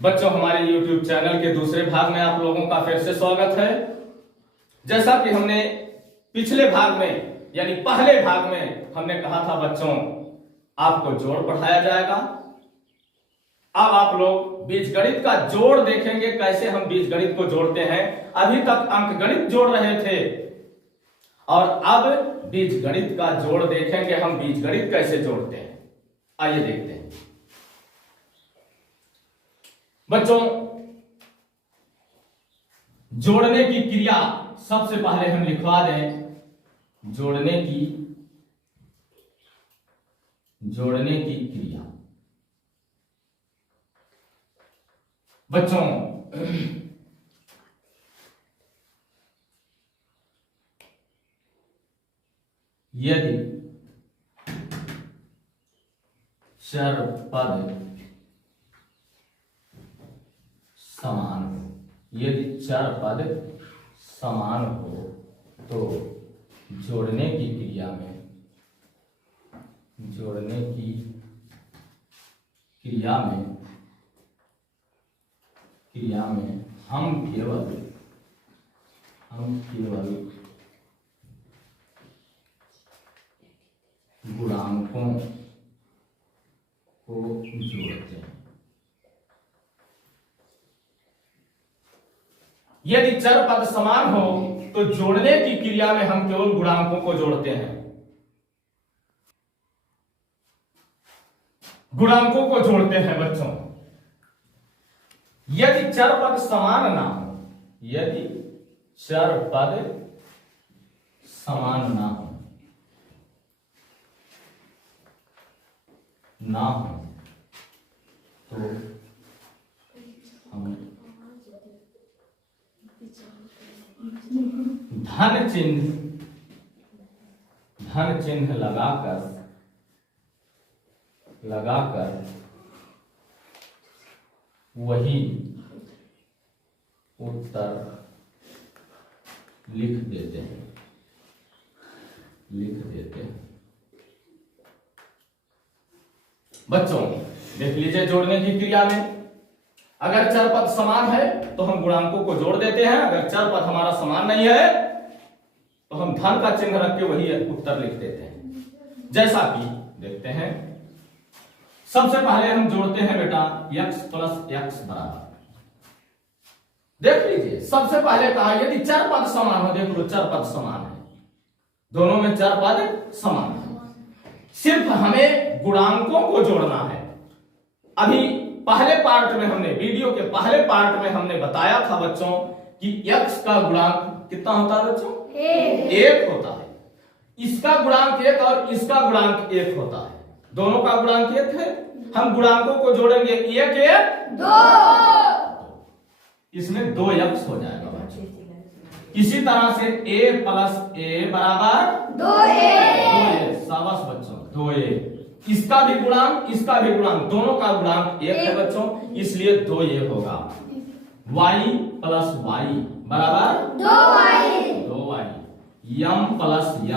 बच्चों, हमारे YouTube channel के दूसरे भाग में आप लोगों का फिर से स्वागत है। जैसा कि हमने पिछले भाग में यानी पहले भाग में हमने कहा था बच्चों, आपको जोड़ पढ़ाया जाएगा। अब आप लोग बीजगणित का जोड़ देखेंगे, कैसे हम बीजगणित को जोड़ते हैं। अभी तक अंकगणित जोड़ रहे थे और अब बीजगणित का जोड़ देखेंगे, हम बीजगणित कैसे जोड़ते हैं। आइए देखते हैं बच्चों। जोड़ने की क्रिया सबसे पहले हम लिखवा दें। जोड़ने की क्रिया बच्चों, यदि चर पद समान हो, यदि चर पद समान हो तो जोड़ने की क्रिया में हम केवल गुणांकों को जोड़ते हैं। यदि चर पद समान हो तो जोड़ने की क्रिया में हम केवल गुणांकों को जोड़ते हैं। गुणांकों को जोड़ते हैं बच्चों। यदि चर पद समान ना हो, यदि चर पद समान ना हो तो हम धन चिन्ह लगाकर वही उत्तर लिख देते हैं। बच्चों देख लीजिए, जोड़ने की क्रिया में अगर चर पद समान है तो हम गुणांकों को जोड़ देते हैं। अगर चर पद हमारा समान नहीं है तो हम धन का चिन्ह रख के वही उत्तर लिख देते हैं। जैसा कि देखते हैं, सबसे पहले हम जोड़ते हैं बेटा x प्लस x बराबर। देख लीजिए, सबसे पहले कहा यदि चर पद समान हो। देख लो, चर पद समान है, दोनों में चर पद समान है। सिर्फ हमें गुणांकों को जोड़ना है। अभी पहले पार्ट में हमने, वीडियो के पहले पार्ट में हमने बताया था बच्चों कि x का गुणांक कितना होता है बच्चों? 1 होता है। इसका गुणांक 1 और इसका गुणांक 1 होता है। दोनों का गुणांक 1 है। हम गुणांकों को जोड़ेंगे, 1 1 2, इसमें 2x हो जाएगा बच्चों। इसी तरह से a प्लस a बराबर 2a। शाबाश बच्चों, 2a। इसका भी गुणांक, इसका भी गुणांक, दोनों का गुणांक 1 है बच्चों, इसलिए 2a होगा। y प्लस y बराबर 2y। m प्लस m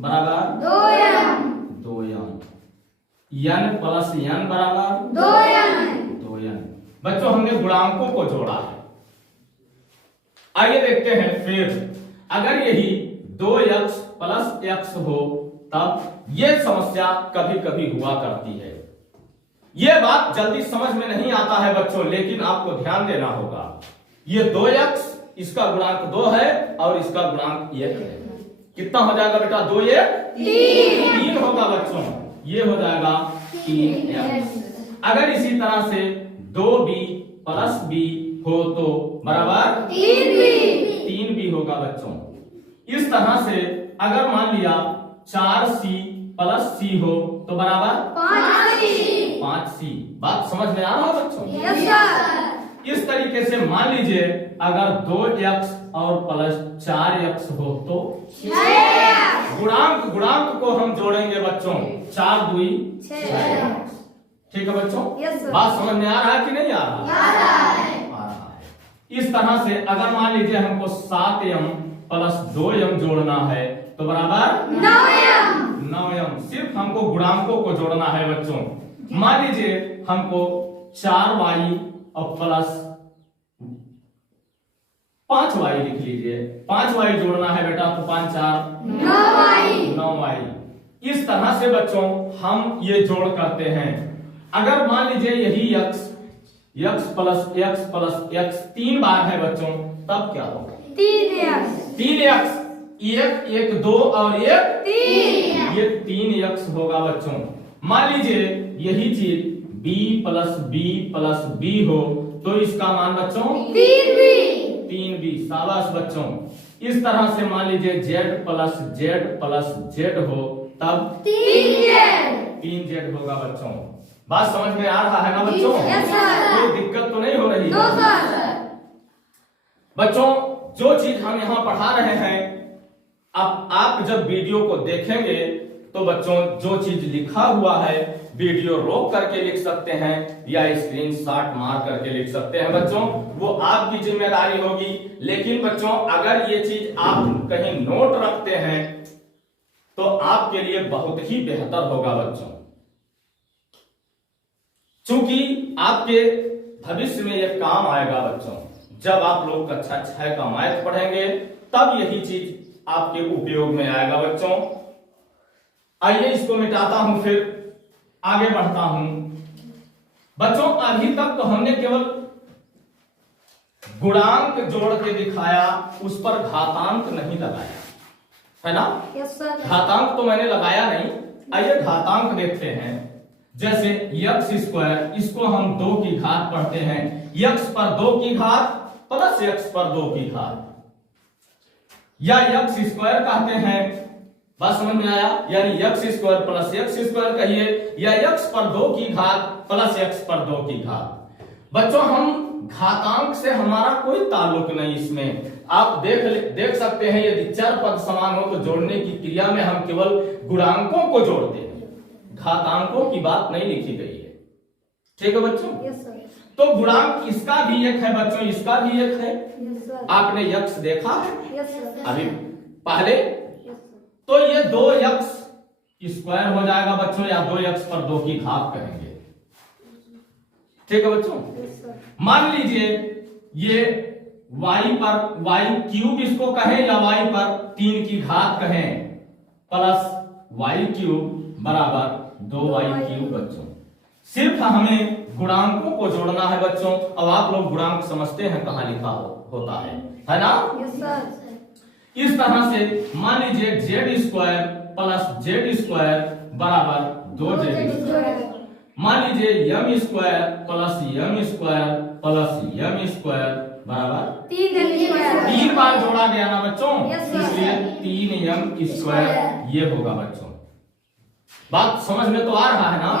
बराबर 2m। n प्लस n बराबर 2n। बच्चों हमने गुणांकों को जोड़ा है। आइए देखते हैं फिर, अगर यही 2x प्लस x हो तब यह समस्या कभी कभी हुआ करती है। यह बात जल्दी समझ में नहीं आता है बच्चों, लेकिन आपको ध्यान देना होगा। यह 2x, इसका गुणांक 2 है और इसका गुणांक 1 है। कितना हो जाएगा बेटा? 2 1 3 होगा बच्चों। ये हो जाएगा 3x। अगर इसी तरह से 2b प्लस b हो तो बराबर 3b होगा बच्चों। इस तरह से अगर मान लिया 4c प्लस c हो तो बराबर 5c। बात समझ में आ रहा है बच्चों? Yes sir. इस तरीके से मान लीजिए अगर 2x और प्लस 4x हो तो गुणांक को हम जोड़ेंगे बच्चों, 4 2 6। ठीक है बच्चों? बात समझ में आ रहा है कि नहीं आ रहा? आ रहा है। इस तरह से अगर मान लीजिए हमको 7m प्लस 2m जोड़ना है तो बराबर 9m। सिर्फ हमको गुणांकों को जोड़ना है बच्चों। मान लीजिए हमको 4y और प्लस 5y लिख लीजिए। 5y जोड़ना है बेटा तो 5 4 9y। इस तरह से बच्चों हम ये जोड़ करते हैं। अगर मान लीजिए यही x प्लस x 3 बार है बच्चों, तब क्या होगा? 3x 1 2 और 1 3, ये 3x होगा बच्चों। मान लीजिए यही चीज b प्लस b हो तो इसका मान बच्चों 3b। शाबाश बच्चों। इस तरह से मान लीजिए z प्लस z हो तब 3z होगा बच्चों। बात समझ में आ रहा है ना बच्चों? कोई दिक्कत तो नहीं हो रही है बच्चों? जो चीज हम यहाँ पढ़ा रहे हैं, अब आप जब वीडियो को देखेंगे तो बच्चों जो चीज लिखा हुआ है वीडियो रोक करके लिख सकते हैं या स्क्रीनशॉट मार करके लिख सकते हैं बच्चों, वो आपकी जिम्मेदारी होगी। लेकिन बच्चों अगर ये चीज आप कहीं नोट रखते हैं तो आपके लिए बहुत ही बेहतर होगा बच्चों, क्योंकि आपके भविष्य में ये काम आएगा बच्चों। जब आप लोग कक्षा 6 का मैथ पढ़ेंगे तब यही चीज आपके उपयोग में आएगा बच्चों। आइए इसको मिटाता हूं, फिर आगे बढ़ता हूं बच्चों। अभी तक तो हमने केवल गुणांक जोड़ के दिखाया, उस पर घातांक नहीं लगाया है ना? घातांक तो मैंने लगाया नहीं। आइए घातांक देखते हैं। जैसे x², इसको हम 2 की घात पढ़ते हैं, x पर 2 की घात प्लस x पर 2 की घात, या x² कहते हैं। बात समझ में आया? यानी x² प्लस x² कहिए, या x पर 2 की घात प्लस x पर 2 की घात। बच्चों हम घातांक से हमारा कोई ताल्लुक नहीं इसमें। आप देख सकते हैं यदि चर पद समान हो तो जोड़ने की क्रिया में हम केवल गुणांकों को जोड़ते हैं, घातांकों की बात नहीं लिखी गई है। ठीक है बच्चों? तो गुणांक इसका भी एक है बच्चों, इसका भी एक है। आपने x देखा है अभी पहले, तो ये 2x² हो जाएगा बच्चों, या 2x पर 2 की घात कहेंगे। ठीक है बच्चों? मान लीजिए ये y³ इसको कहें या y पर 3 की घात कहें, प्लस y³ बराबर 2y³ बच्चों। सिर्फ हमें गुणांकों को जोड़ना है बच्चों। अब आप लोग गुणांक समझते हैं कहां लिखा होता है ना? इस तरह से मान लीजिए z² प्लस z² बराबर 2z²। मान लीजिए m² प्लस m² बराबर 3 बार जोड़ा गया ना बच्चों, इसलिए 3m²। ये होगा बच्चों। बात समझ में तो आ रहा है ना?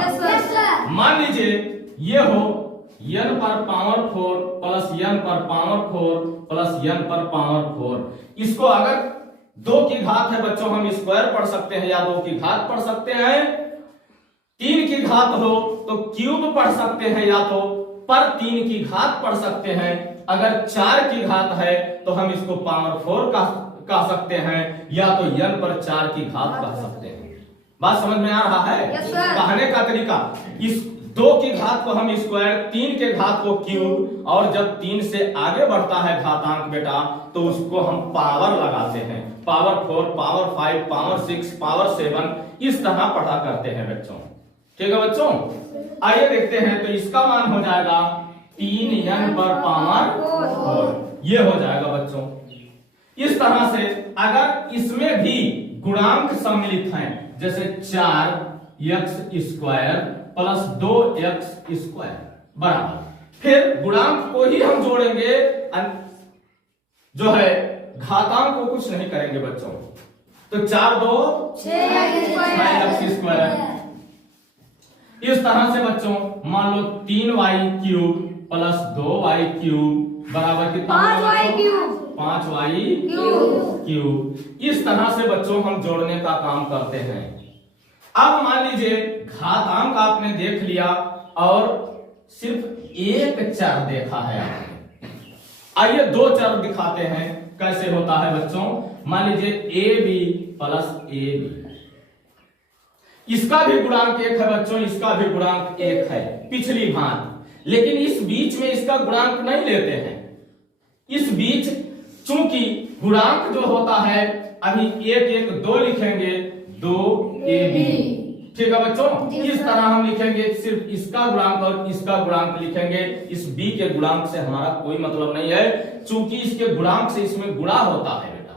मान लीजिए ये हो n पर पावर 4 प्लस n पर पावर 4 प्लस n पर पावर 4। इसको अगर 2 की घात है बच्चों, हम स्क्वायर पढ़ सकते हैं या 2 की घात पढ़ सकते हैं। 3 की घात हो तो क्यूब पढ़ सकते हैं या तो पर 3 की घात पढ़ सकते हैं। अगर 4 की घात है तो हम इसको पावर 4 कह सकते हैं, या तो n पर 4 की घात कह सकते हैं। बात समझ में आ रहा है? कहने का तरीका, इस 2 की घात को हम स्क्वायर, 3 के घात को क्यूब, और जब 3 से आगे बढ़ता है घातांक बेटा तो उसको हम पावर लगाते हैं। पावर 4, पावर 5, पावर 6, पावर 7, इस तरह पढ़ा करते हैं बच्चों। ठीक है बच्चों? आइए देखते हैं। तो इसका मान हो जाएगा 3n पर पावर 4, ये हो जाएगा बच्चों। इस तरह से अगर इसमें भी गुणांक सम्मिलित हैं, जैसे 4x² प्लस 2x² बराबर, फिर गुणांक को ही हम जोड़ेंगे, जो है घातांक को कुछ नहीं करेंगे बच्चों। तो 4 2 6x²। इस तरह से बच्चों मान लो 3y³ प्लस 2y³ बराबर कितना? 5y³। इस तरह से बच्चों हम जोड़ने का काम करते हैं। अब मान लीजिए घातांक आपने देख लिया और सिर्फ एक चर देखा है आपने। आइए 2 चर दिखाते हैं कैसे होता है बच्चों। मान लीजिए ab प्लस ab, इसका भी गुणांक 1 है बच्चों, इसका भी गुणांक 1 है, पिछली भांति। लेकिन इस बीच में इसका गुणांक नहीं लेते हैं। इस बीच चूंकि गुणांक जो होता है, अभी 1 1 2 लिखेंगे, 2ab, ठीक है बच्चों। इस तरह हम लिखेंगे, सिर्फ इसका गुणांक और इसका गुणांक लिखेंगे। इस b के गुणांक से हमारा कोई मतलब नहीं है, चूंकि इसके गुणांक से इसमें गुणा होता है बेटा।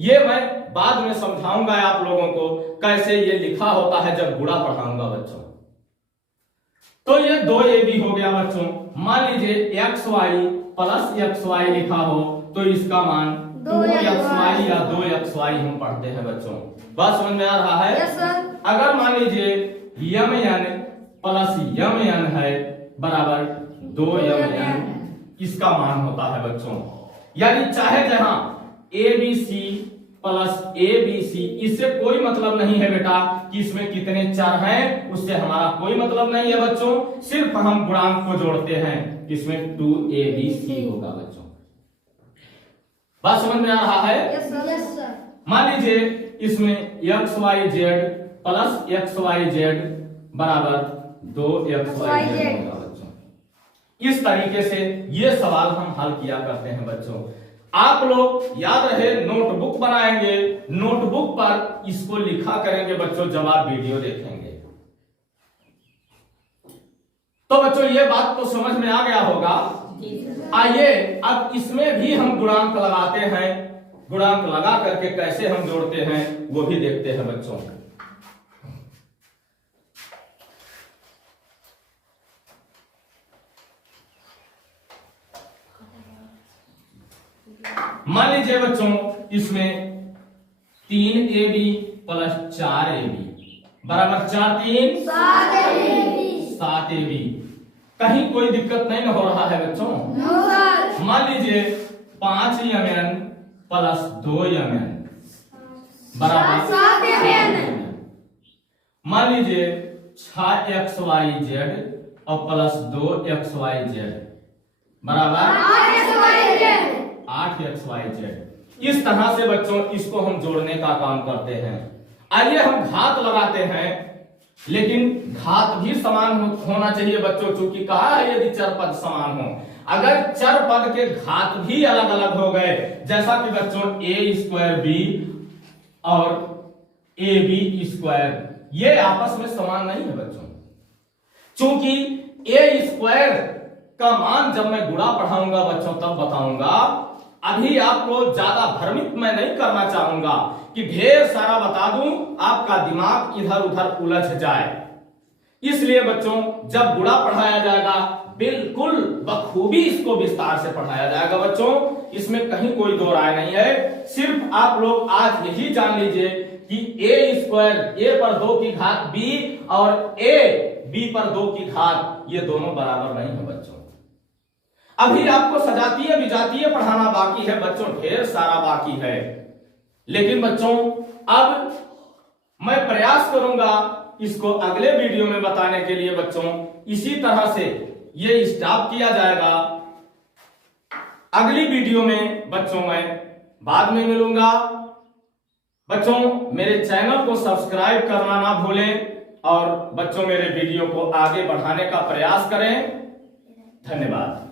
ये मैं बाद में समझाऊंगा आप लोगों को कैसे ये लिखा होता है जब गुणा पढ़ाऊंगा बच्चों। तो ये 2ab हो गया बच्चों। मान लीजिए xy प्लस xy लिखा हो तो इसका मान 2xy या 2xy हम पढ़ते हैं बच्चों। बात समझ में आ रहा है? Yes sir. अगर मान लीजिए mn प्लस mn है बराबर 2mn, इसका मान होता है बच्चों। यानी चाहे जहां abc प्लस abc, इससे कोई मतलब नहीं है बेटा कि इसमें कितने चर हैं, उससे हमारा कोई मतलब नहीं है बच्चों। सिर्फ हम गुणांक को जोड़ते हैं, इसमें 2abc होगा बच्चों। बात समझ में आ रहा है? Yes sir. मान लीजिए इसमें xyz प्लस xyz बराबर 2xyz होगा बच्चों। इस तरीके से ये सवाल हम हल किया करते हैं बच्चों। आप लोग याद रहे नोटबुक बनाएंगे, नोटबुक पर इसको लिखा करेंगे बच्चों जब आप वीडियो देखेंगे। तो बच्चों ये बात तो समझ में आ गया होगा। आइए अब इसमें भी हम गुणांक लगाते हैं, गुणांक लगा करके कैसे हम जोड़ते हैं वो भी देखते हैं बच्चों। मान लीजिए बच्चों इसमें 3ab प्लस 4ab बराबर 4 3 7ab। कहीं कोई दिक्कत नहीं हो रहा है बच्चों? No sir. मान लीजिए 5mn प्लस 2mn बराबर 7mn। मान लीजिए 6xyz और प्लस 2xyz बराबर 8xyz। इस तरह से बच्चों इसको हम जोड़ने का काम करते हैं। आइए हम घात लगाते हैं, लेकिन घात भी समान होना चाहिए बच्चों, चूंकि कहा है यदि चर पद समान हो। अगर चर पद के घात भी अलग अलग हो गए, जैसा कि बच्चों a² b और ab², ये आपस में समान नहीं है बच्चों। चूंकि a² का मान जब मैं गुणा पढ़ाऊंगा बच्चों तब बताऊंगा। अभी आपको ज्यादा भ्रमित मैं नहीं करना चाहूंगा कि ढेर सारा बता दूं, आपका दिमाग इधर उधर उलझ जाए। इसलिए बच्चों जब गुणा पढ़ाया जाएगा बिल्कुल बखूबी इसको विस्तार से पढ़ाया जाएगा बच्चों, इसमें कहीं कोई दो राय नहीं है। सिर्फ आप लोग आज यही जान लीजिए कि a² a पर 2 की घात b और a b पर 2 की घात, ये दोनों बराबर नहीं है बच्चों। अभी आपको सजातीय विजातीय पढ़ाना बाकी है बच्चों, ढेर सारा बाकी है। लेकिन बच्चों अब मैं प्रयास करूंगा इसको अगले वीडियो में बताने के लिए बच्चों। इसी तरह से ये स्टॉप किया जाएगा। अगली वीडियो में बच्चों मैं बाद में मिलूंगा। बच्चों मेरे चैनल को सब्सक्राइब करना ना भूलें और बच्चों मेरे वीडियो को आगे बढ़ाने का प्रयास करें। धन्यवाद।